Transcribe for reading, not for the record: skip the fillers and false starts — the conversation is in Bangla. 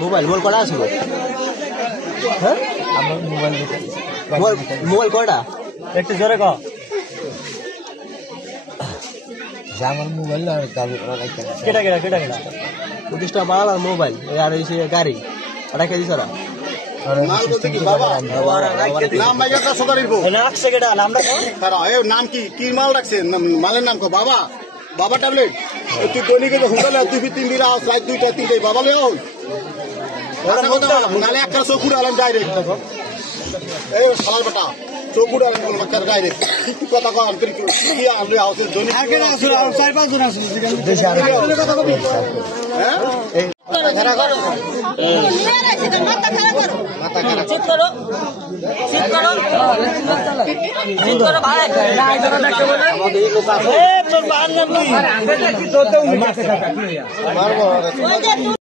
মোবাইল মোবাইল কটা আছে মোবাইল কটা একটু জোরে কর আমার মোবাইল কেটা কেটা কেটা কেটা 25টা মাল আর মোবাইল আর এই গাড়ি রেখে দিছ ওরা নাম কি কি মাল রাখছে মালের নাম বাবা বাবা ট্যাবলেট তুই দৈনিক হুন্ডালে তুই 3 দিন রাত 2টা 3টে বাবা লে নালে একটা চকুর আলাম ডাইরেক্ট এই সালার বেটা চকুর আলাম ডাইরেক্ট কথা কম কি আনলে হাউসের দৈনিক 4-5 জন আছে ভাই